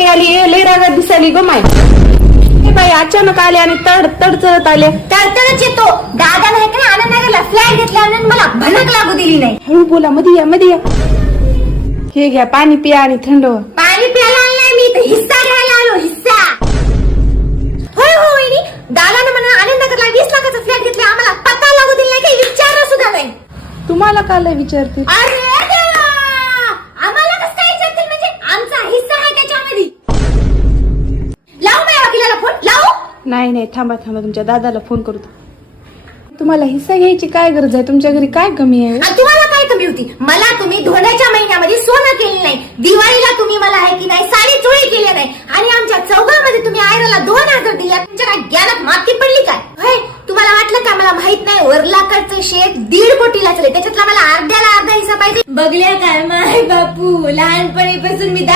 माई आली लय रागात दिसाली ग माई. बाई अचानक आले आणि तड चढत आले. तडतडच येतो. दादा नाही का आनंदनगरला फ्लॅट घेतल्यानंतर मला भनक लागू दिली नाही. हळू बोला, मध्ये या. हे घ्या पाणी पिया आणि थंड व्हा. पाणी प्यायला आलाय मी इथं हिस्सा घ्यायला आलो. हिस्सा होय हो वहिनी. दादानं म्हणा आनंदनगरला 20 लाखाचा फ्लॅट घेतला. आम्हाला पत्ता लागू दिला नाही, काही विचारलं सुद्धा नाही. तुम्हाला काल विचारते. अरे देवा, आम्हाला कसं काय विचारतील? म्हणजे आमचा हिस्सा आहे त्याच्यामध्ये. लावू माझ्या वकिलाला फोन लावू? नाही थांबा तुमच्या दादाला फोन करतो. तुम्हाला हिस्सा घ्यायची काय गरज आहे? तुमच्या घरी काय कमी आहे? तुम्हाला काय कमी होती? मला तुम्ही धोंड्याच्या महिन्यामध्ये सोनं केलं नाही, दिवाळीला तुम्ही मला आहे की नाही साडी चोळी केली नाही, आणि आमच्या चौघामध्ये तुम्ही आयराला 2000 दिल्या. तुमच्या काय ज्ञानात माती पडली काय? होय, तुम्हाला वाटलं का मला माहित नाही वरलाकडचं शेत 1.5 कोटीला चले, त्याच्यातला मला अर्ध्याला अर्धा हिस्सा पाहिजे. बघल्या काय माय बापू, लहानपणीपासून मी